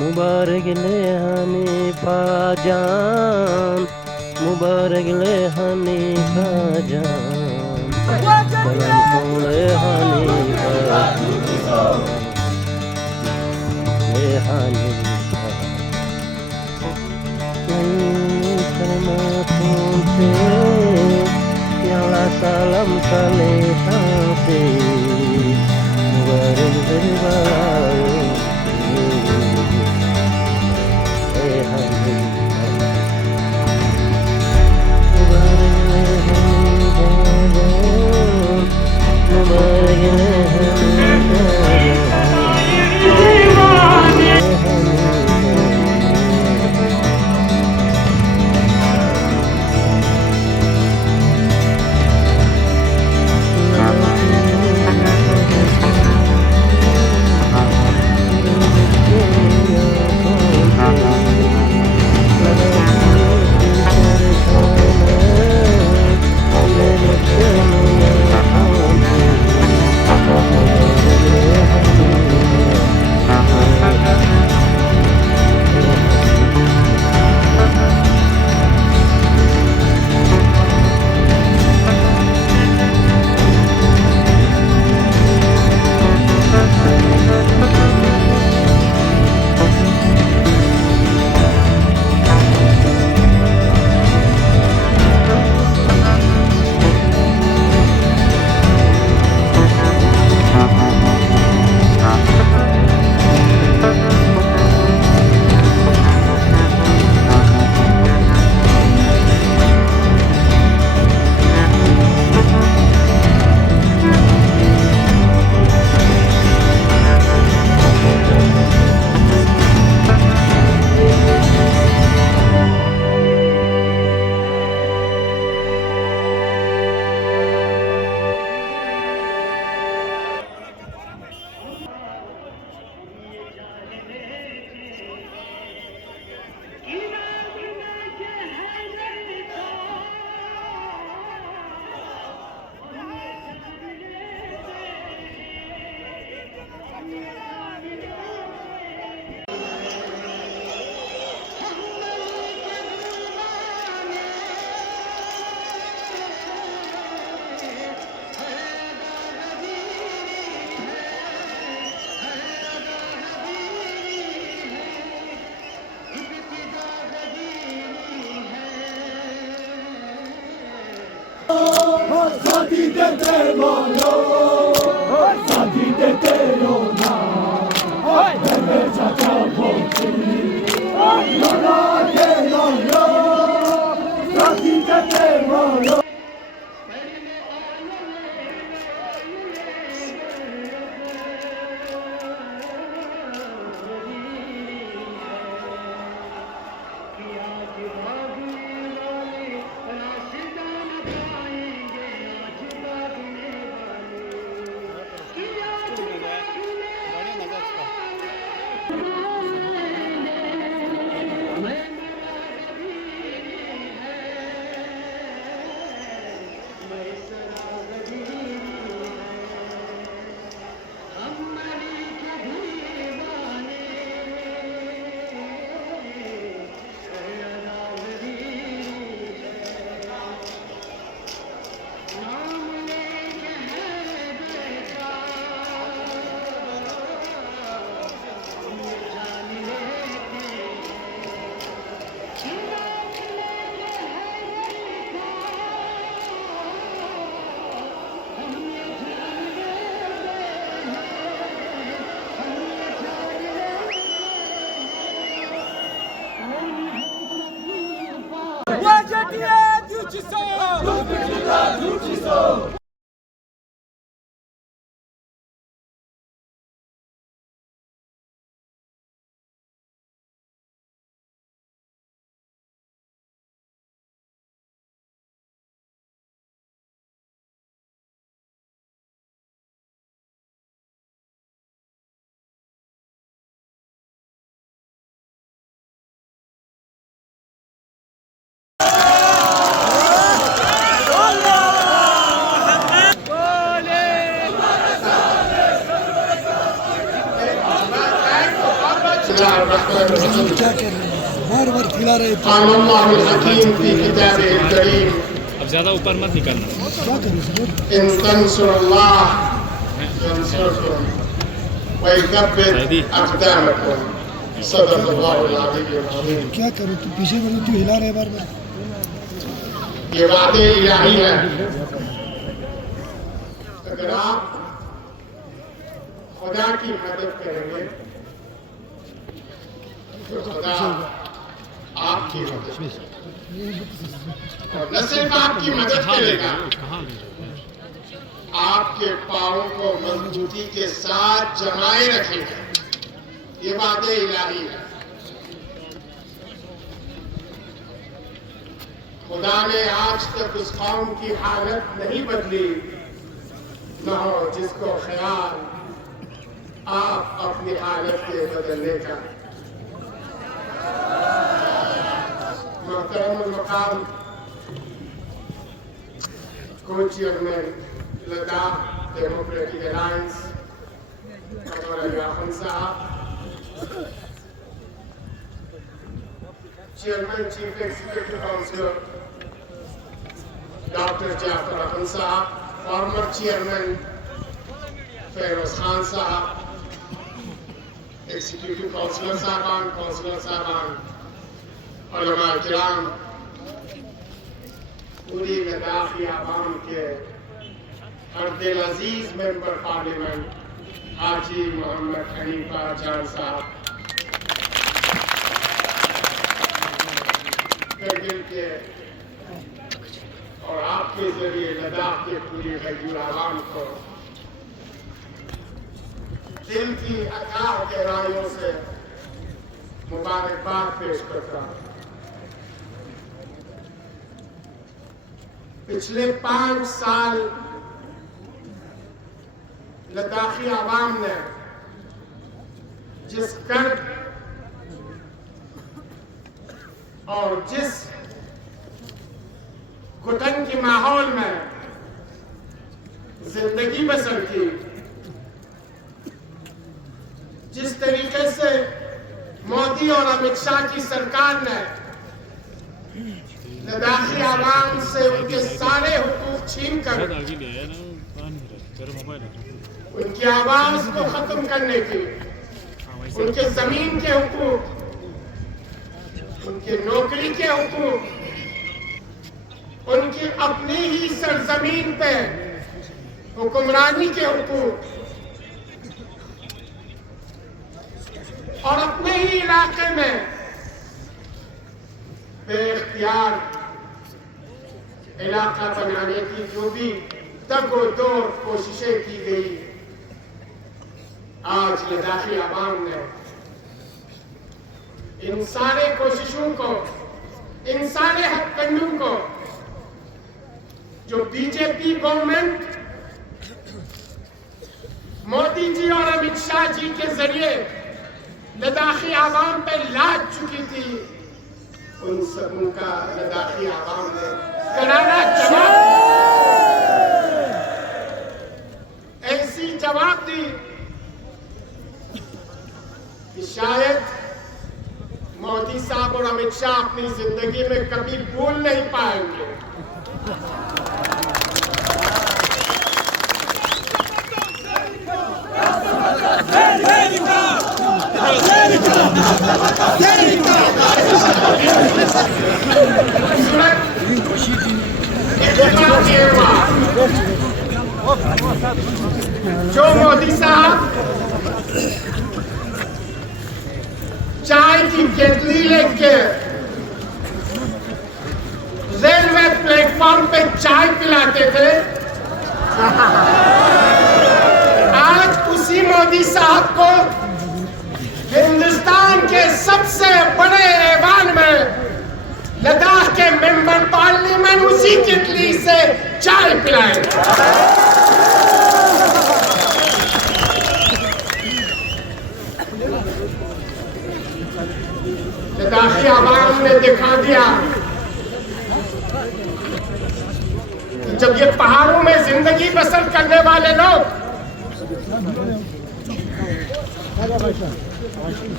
مبارک لے حنیفہ جان مبارک لے حنیفہ جان سلام سوڑے حنیفہ لے حنیفہ سلام سنتے پیالا سلام صالحہ سے مبارک بربلائے الله الرحمن الرحيم کیا کر رہے ہیں بار بار کھلا رہے تھے قال الله الحكيم في كتابه الكريم اب زیادہ اوپر مت نکلنا. کیا کریں سر إن تنصروا الله ينصركم ويثبت أقدامكم صدق الله العلي العظيم. کیا کروں تو پیچھے بولے تو ہلا رہے بار بار یہ وعدے الہی ہے. اگر آپ خدا کی مدد کریں گے تو خدا آپ کی مدد کرے گا. اور نہ صرف آپ کی مدد کرے گا، آپ کے پاؤں کو مضبوطی کے ساتھ جمائے رکھے گا. یہ وعدے الہی ہے. خدا نے آج تک اس قوم کی حالت نہیں بدلی، نہ ہو جس کو خیال آپ اپنی حالت کے بدلنے کا. محترم المقام کو chairman Ladakh democratic alliance Anwar Ali Khan Sahab, chairman chief executive councillor doctor Jafar Ahmed Sahab, former chairman Feroz Khan صاحب، ایگزیکٹو کاؤنسلر صاحبان، علماء کرام، پوری لداخی عوام کے ہر دل عزیز ممبر پارلیمنٹ حاجی محمد حنیفہ جان صاحب، کرگل کے اور آپ کے ذریعے لداخ کے پوری غیر عوام کو دل کی اتھاہ گہرائیوں سے مبارکباد پیش کرتا ہوں. پچھلے 5 سال لداخی عوام نے جس کرب اور جس گھٹن کی ماحول میں زندگی بسر کی، جس طریقے سے مودی اور امت شاہ کی سرکار نے لداخی عوام سے ان کے سارے حقوق چھین کر ان کی آواز کو ختم کرنے کی، ان کے زمین کے حقوق، ان کے نوکری کے حقوق، ان کی اپنی ہی سرزمین پہ حکمرانی کے حقوق اور اپنے ہی علاقے میں بے اختیار علاقہ بنانے کی جو بھی تگ و دور کوششیں کی گئی، آج لداخی عوام نے ان سارے کوششوں کو، ان سارے ہتھ کنڈوں کو جو B J P government Modi جی اور امت شاہ جی کے ذریعے لداخی عوام پہ لاد چکی تھی، ان سبوں کا لداخی عوام نے کرارا جواب، ایسی جواب دی کہ شاید مودی صاحب اور امت شاہ اپنی زندگی میں کبھی بھول نہیں پائیں گے. جو مودی صاحب چائے کی کیٹلی لے کے ریلوے پلیٹ فارم پہ چائے پلاتے تھے، آج اسی مودی صاحب کو ہندوستان کے سب سے بڑے ایوان میں لداخ کے ممبر پارلیمنٹ اسی کیٹلی سے چائے پلائیں. لداخی عوام نے دکھا دیا کہ جب یہ پہاڑوں میں زندگی بسر کرنے والے لوگ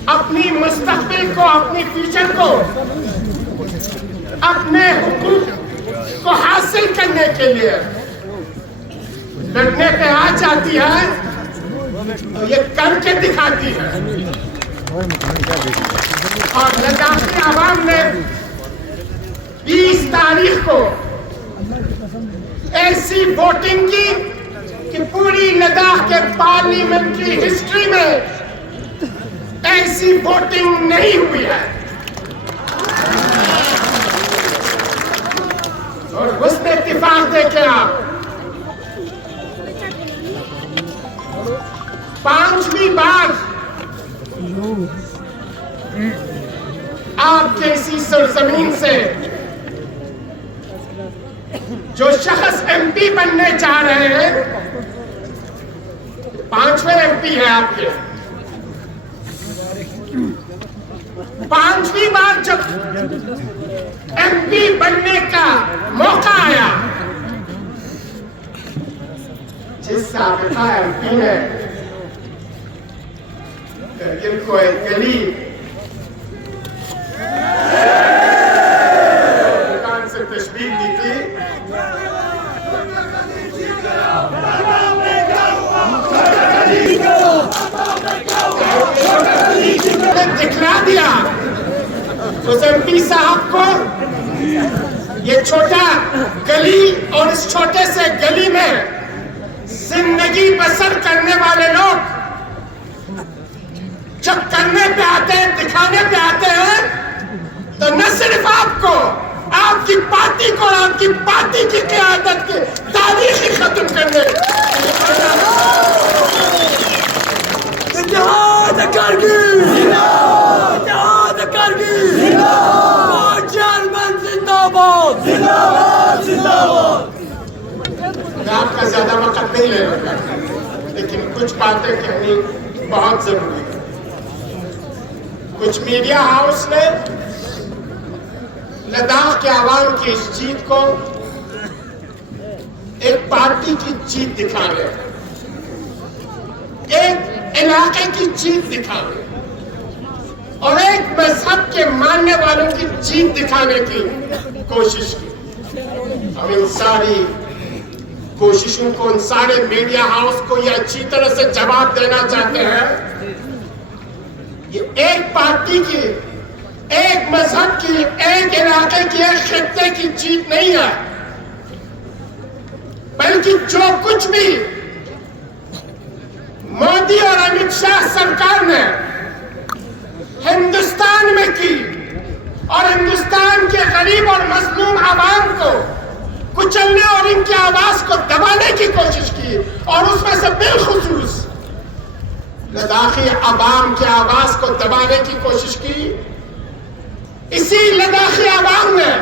اپنی مستقبل کو، اپنی فیوچر کو، اپنے حقوق کو حاصل کرنے کے لیے لڑنے پہ آ جاتی ہے تو یہ کر کے دکھاتی ہے. اور لداخی عوام نے 20 تاریخ کو ایسی ووٹنگ کی کہ پوری لداخ کے پارلیمنٹری ہسٹری میں ایسی ووٹنگ نہیں ہوئی ہے. اور حسن اتفاق دیکھیں آپ، 5ویں بار آپ کے اسی سرزمین سے جو شخص ایم پی بننے جا رہے ہیں، 5ویں ایم پی ہے آپ کے، 5ویں بار جب ایم پی بننے کا موقع آیا، جس سابقہ ایم پی نے کرگل کو ایک گلی دکان سے تشبیہ دی تھی، دکھلا دیا اس ایم پی صاحب کو یہ چھوٹا گلی، اور اس چھوٹے سے گلی میں زندگی بسر کرنے والے لوگ جب کرنے پہ آتے ہیں، دکھانے پہ آتے ہیں، تو نہ صرف آپ کو، آپ کی پارٹی کو، آپ کی پارٹی کی قیادت کی تاریخ ہی ختم کرنے. اتحاد کرگل، اتحاد کرگل، چیئرمین زندہ باد، زندہ باد، زندہ باد. میں آپ کا زیادہ وقت نہیں لے رہا، لیکن کچھ باتیں کہنی بہت ضروری ہے. کچھ میڈیا ہاؤس نے لداخ کے عوام کی اس جیت کو ایک پارٹی کی جیت دکھا رہے ہیں، ایک علاقے کی جیت دکھا رہے ہیں، اور ایک مذہب کے ماننے والوں کی جیت دکھانے کی کوشش کی. ہم ان ساری کوششوں کو، ان سارے میڈیا ہاؤس کو یہ اچھی طرح سے جواب دینا چاہتے ہیں، یہ ایک پارٹی کی، ایک مذہب کی، ایک علاقے کی، ایک خطے کی جیت نہیں ہے، بلکہ جو کچھ بھی مودی اور امت شاہ سرکار نے ہندوستان میں کی اور ہندوستان کے غریب اور مظلوم عوام کو کچلنے اور ان کی آواز کو دبانے کی کوشش کی، اور اس میں سے بالخصوص لداخی عوام کی آواز کو دبانے کی کوشش کی، اسی لداخی عوام نے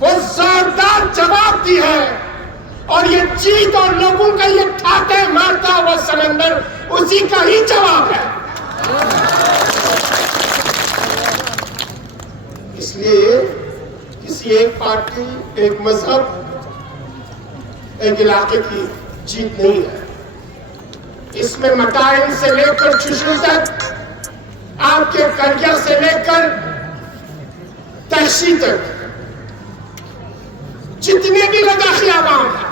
وہ زوردار جواب دی ہے. اور یہ جیت اور لوگوں کا یہ ٹھاٹے مارتا وہ سمندر اسی کا ہی جواب ہے. اس لیے کسی ایک پارٹی، ایک مذہب، ایک علاقے کی جیت نہیں ہے. اس میں مٹائن سے لے کر چشل تک، آپ کے کرگل سے لے کر تحشی تک، جتنے بھی لداخی عوام ہیں،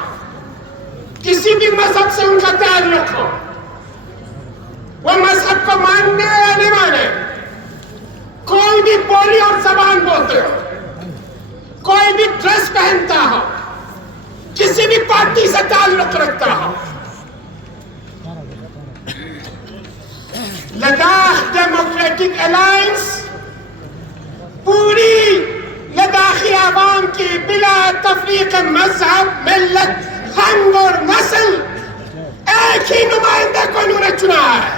کسی بھی مذہب سے ان کا تعلق ہو، وہ مذہب کو ماننے یا نہیں مانے، کوئی بھی بولی اور زبان بولتے ہو، کوئی بھی ڈریس پہنتا ہو، کسی بھی پارٹی سے تعلق رکھتا ہو، لداخ ڈیموکریٹک الائنس پوری لداخی عوام کی بلا تفریق مذہب، ملت، رنگ اور نسل ایک ہی نمائندے کو انہوں نے چنا ہے،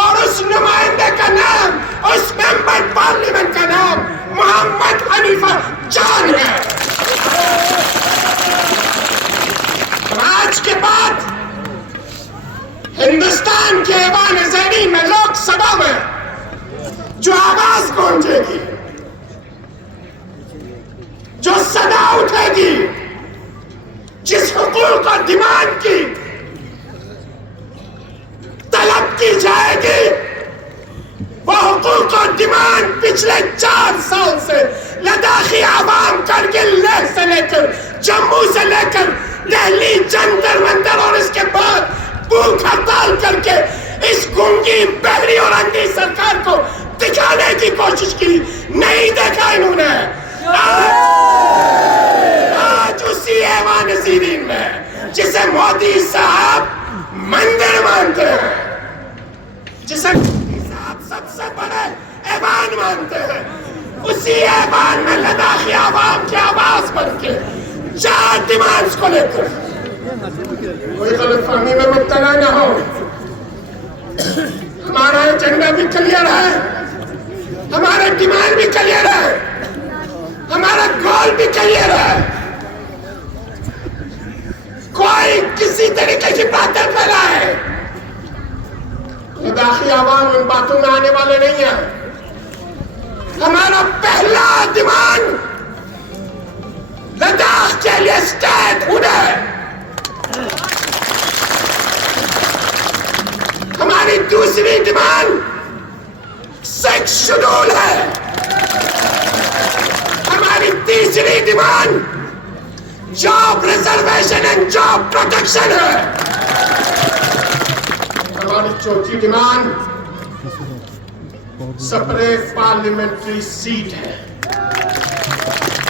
اور اس نمائندے کا نام، اس ممبر پارلیمنٹ کا نام محمد حنیفہ جان ہے. آج کے بعد ہندوستان کے ایوان زیریں میں، لوک سبھا میں جو آواز گونجے گی، جو صدا اٹھے گی، جس حقوق اور ڈیمانڈ کی طلب کی جائے گی، پچھلے 4 سال سے لداخی عوام کرگل لیہ سے لے کر جموں سے لے کر دہلی جنتر منتر اور اس کے بعد بھوک ہڑتال کر کے اس گونگی بہری اور اندھی سرکار کو دکھانے کی کوشش کی. نہیں دیکھا انہوں نے. آج اسی ایوان زیرین میں جسے مودی صاحب مندر مانتے ہیں, جسے مودی صاحب سب سے بڑے ایوان مانتے ہیں, اسی ایوان میں لداخی عوام کی آواز بن کے 4 ڈیمانڈز کو لے کر کوئی غلط فہمی میں مبتلا نہ ہو. ہمارا ایجنڈا بھی کلیئر ہے, ہمارا ڈیمانڈ بھی کلیئر ہے, ہمارا گول بھی کلیئر ہے. کوئی کسی طریقے کی باتیں پھیلائے, لداخی عوام ان باتوں میں آنے والے نہیں ہیں. ہمارا پہلا ڈیمانڈ لداخ کے لیے اسٹیٹ ہونا ہے. ہماری دوسری ڈیمانڈ 6 شیڈول ہے. ہماری تیسری demand job reservation and job protection ہے. ہماری چوتھی ڈیمانڈ سپریٹ پارلیمنٹری سیٹ ہے.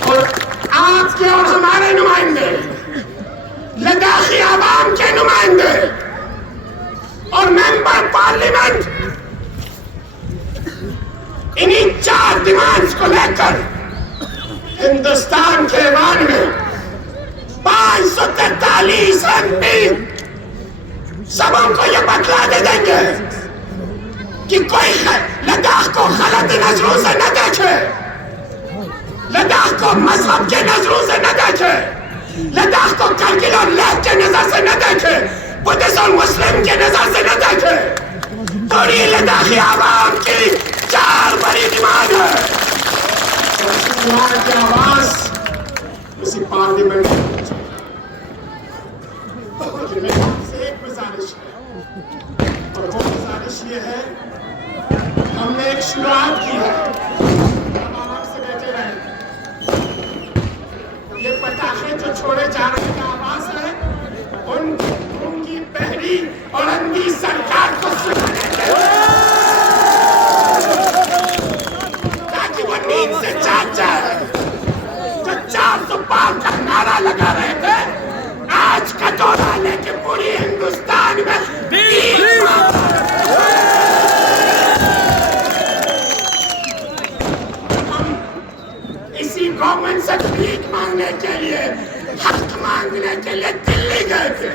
اور آپ کے اور ہمارے نمائندے, لداخی عوام کے نمائندے اور ممبر پارلیمنٹ انہی 4 ڈیمانڈز کو لے کر ہندوستان کے ایوان میں 543 MP سبوں کو یہ بتلا دے دیں گے کہ کوئی لداخ کو غلط نظروں سے نہ دیکھے, لداخ کو مذہب کے نظروں سے نہ دیکھے, لداخ کو کرگل اور لیہ کے نظر سے نہ دیکھے, بدھسٹ اور مسلم کے نظر سے نہ دیکھے. اور یہ لداخی عوام کی 4 بڑی ڈیمانڈ ہے. کی آواز اسی پارلیمنٹ سے ایک گزارش ہے, اور وہ گزارش یہ ہے, ہم نے ایک شروعات کی ہے. آپ سے بیٹھے رہے, یہ پٹاخے جو چھوڑے جا رہے ہیں آواز ہے ان کی بہری اور اندھی سرکار کو سنانے کے تاکہ وہ نیند سے جاگ جائے. جو 400 پار کا نعرہ لگا رہے تھے, آج کا دورہ لے کے پوری ہندوستان میں ہم اسی گورنمنٹ سے بھیک مانگنے کے لیے, حق مانگنے کے لیے دلی گئے تھے.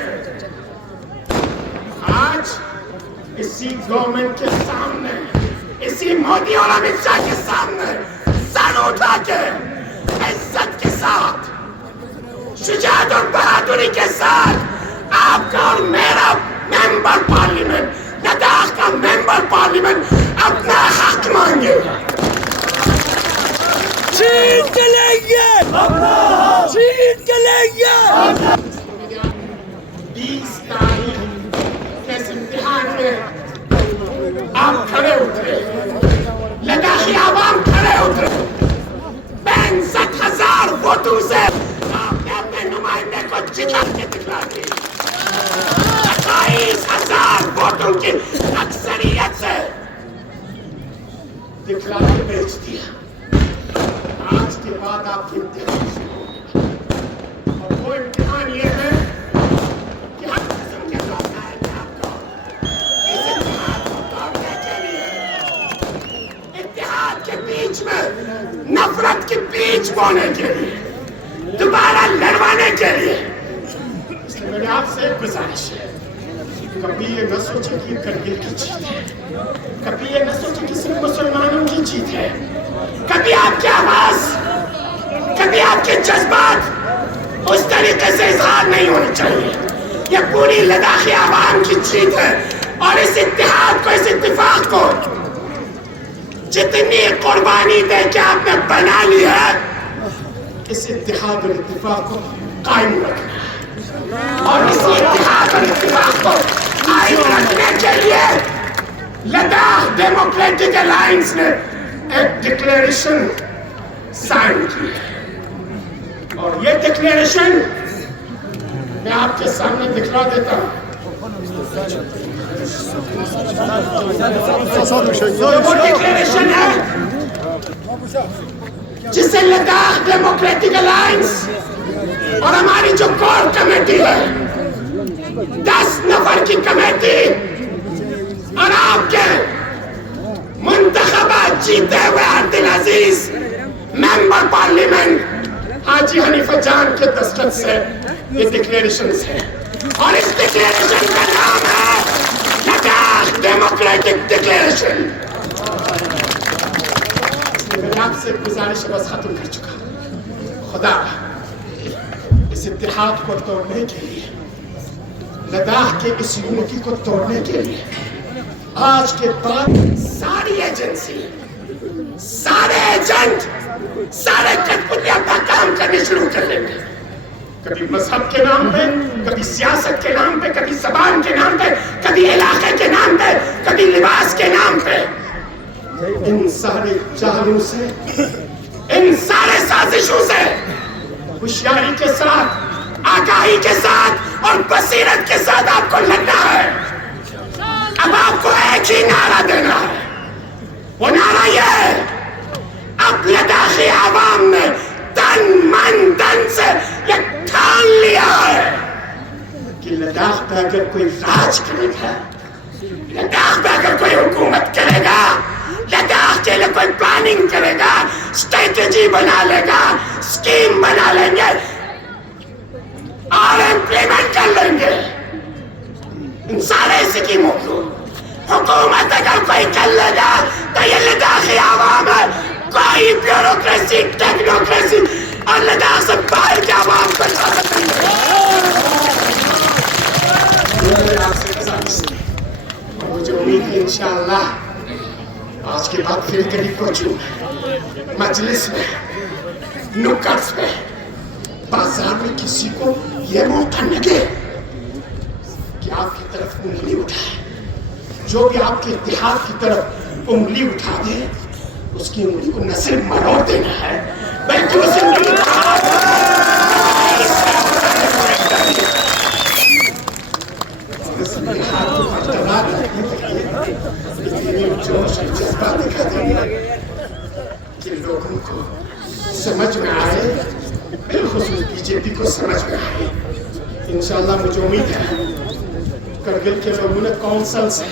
آج اسی گورنمنٹ کے سامنے, اسی مودی اور امت شاہ کے سامنے سر اٹھا کے عزت کے ساتھ, شجاعت اور بہادری کے ساتھ آپ کا اور میرا ممبر پارلیمنٹ, لداخ کا ممبر پارلیمنٹ اپنا حق مانگے گا. چین کے لیں چین کے لیں 20 تاریخ کے امتحان میں آپ کھڑے اترے, لداخی عوام کھڑے اترے, 65,000 ووٹوں سے آپ نے اپنے نمائندے کو جتا کے دکھلا دی. 28,000 ووٹوں کی اکثریت سے دکھلا کے بیچ دیا. آج کے بعد آپ کی امتحان شروع ہوگا, اور وہ امتحان یہ ہے کہ ہر قسم کے لوگ آئے گے آپ کو اس اتحاد کو توڑنے کے لیے, اتحاد کے بیچ میں نفرت کی بیچ بونے کے لیے, دوبارہ لڑوانے کے لیے. اس لیے میرے آپ سے ایک گزارش ہے, کبھی یہ نہ سوچے کہ کرگل کی جیت ہے, کبھی یہ نہ سوچے کہ صرف مسلمانوں کی جیت ہے. کبھی آپ کی آواز, کبھی آپ کے جذبات اس طریقے سے اظہار نہیں ہونے چاہیے. یہ پوری لداخی عوام کی جیت ہے, اور اس اتحاد کو, اس اتفاق کو جتنی قربانی دے کے آپ نے بنا لیا ہے, اس اتحاد اور اتفاق کو قائم رکھنا ہے. اور اس اتحاد اور اتفاق کو قائم رکھنے کے لیے لداخ ڈیموکریٹک الائنس نے ایک ڈکلیریشن سائن کی ہے، اور یہ ڈکلیریشن میں آپ کے سامنے دکھلا دیتا ہوں۔ وہ ڈکلیریشن ہے جسے لداخ ڈیموکریٹک الائنس اور ہماری جو کور کمیٹی ہے، 10 نفر کی کمیٹی اور آپ کے منتخبات جیتے ہوئے عبدالعزیز ممبر پارلیمنٹ حاجی حنیفہ جان کے دستخط سے یہ ڈکلیریشنز ہے، اور اس ڈکلیریشن کا نام ہے لداخ ڈیموکریٹک ڈکلیریشن۔ میں آپ سے گزارش بس ختم کر چکا۔ خدا اس اتحاد کو توڑنے کے لیے، لداخ کے اس یونٹی کو توڑنے کے لیے آج کے بعد ساری ایجنسی، سارے ایجنٹ، سارے کٹپٹی اپنا کام کرنے شروع کر لیں گے، کبھی مذہب کے نام پہ، کبھی سیاست کے نام پہ، کبھی زبان کے نام پہ، کبھی علاقے کے نام پہ، کبھی لباس کے نام پہ۔ ان سارے چالوں سے، ان سارے سازشوں سے ہوشیاری کے ساتھ، آگاہی کے ساتھ اور بصیرت کے ساتھ آپ کو لڑنا ہے۔ اب آپ کو ایک ہی نعرہ دینا ہے، وہ نعرہ یہ ہے، اب لداخی عوام نے تن من دن سے یہ ٹھان لیا ہے کہ لداخ پہ اگر کوئی راج کرے گا، لداخ پہ اگر کوئی حکومت کرے گا، لداخ کے لیے کوئی پلاننگ کرے گا، اسٹریٹجی بنا لے گا، اسکیم بنا لیں گے اور امپلیمنٹ کر لیں گے ان سارے اسکیموں کو۔ حکومت اگر کوئی کر لے گا تو یہ لداخی عوام ہے، کوئی بیوروکریسی، ٹیکنوکریسی اور لداخ سے باہر کے عوام کو اجازت نہیں ہے۔ مجھے امید ہے انشاءاللہ آج کے بعد پھر قریب پہنچوں، مجلس میں، نکڑ میں، بازار میں کسی کو یہ موقع لگے کہ آپ کی طرف انگلی اٹھائے، جو بھی آپ کے اتحاد کی طرف انگلی اٹھا دے، اس کی انگلی کو نہ صرف مروڑ دینا ہے بلکہ اس انگلی جوش اور جذبہ دکھا دیں گے کہ لوگوں کو سمجھ میں آئے، بالخصوص بی جے پی کو سمجھ میں آئے۔ انشاءاللہ مجھے امید ہے کرگل کے لوگوں نے کونسل سے،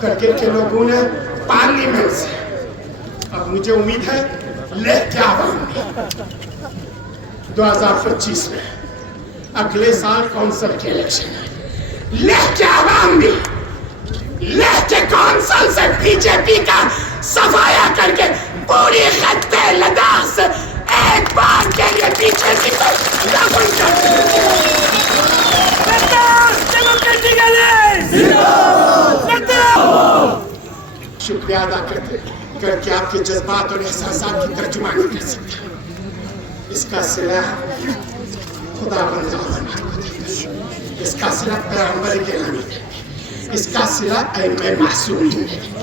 کرگل کے لوگوں نے پارلیمنٹ سے، اب مجھے امید ہے لیہ کے عوام میں 2025 میں اگلے سال کونسل کے الیکشن ہے، لیہ کے عوام میں، لیہ کے کونسل سے بی جے پی کا صفایا کر کے پوری خطے لداخ سے ایک بار کے لیے پیچھے سے دفن کر دیں۔ شکریہ ادا کرتے کر کے آپ کے جذبات اور احساسات کی ترجمانی کر سکتے ہیں۔ اس کا صلہ خدا بندہ کو دے گا، اس کا صلہ پیغمبر گرامی دے گا، اس کا صلہ ائمہ معصومین دے گا،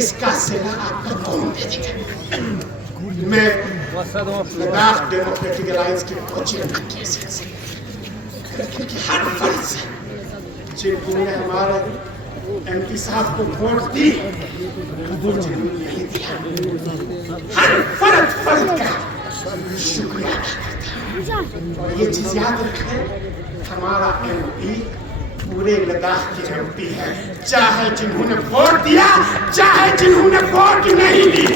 اس کا صلہ آپ کا قوم دے دے گا۔ میں لداخ ڈیموکریٹک الائنس کی چیئرمین کی حیثیت سے کیونکہ ہر فرد سے جنہوں نے ہمارے ایم پی صاحب کو ووٹ دی، جنہوں نے نہیں دیا، ہر فرد کا شکریہ ادا کرتا ہے۔ اور یہ چیز یاد رکھیں، ہمارا ایم پی پورے لداخ کی ایم پی ہے، چاہے جنہوں نے ووٹ دیا، چاہے جنہوں نے ووٹ نہیں دی۔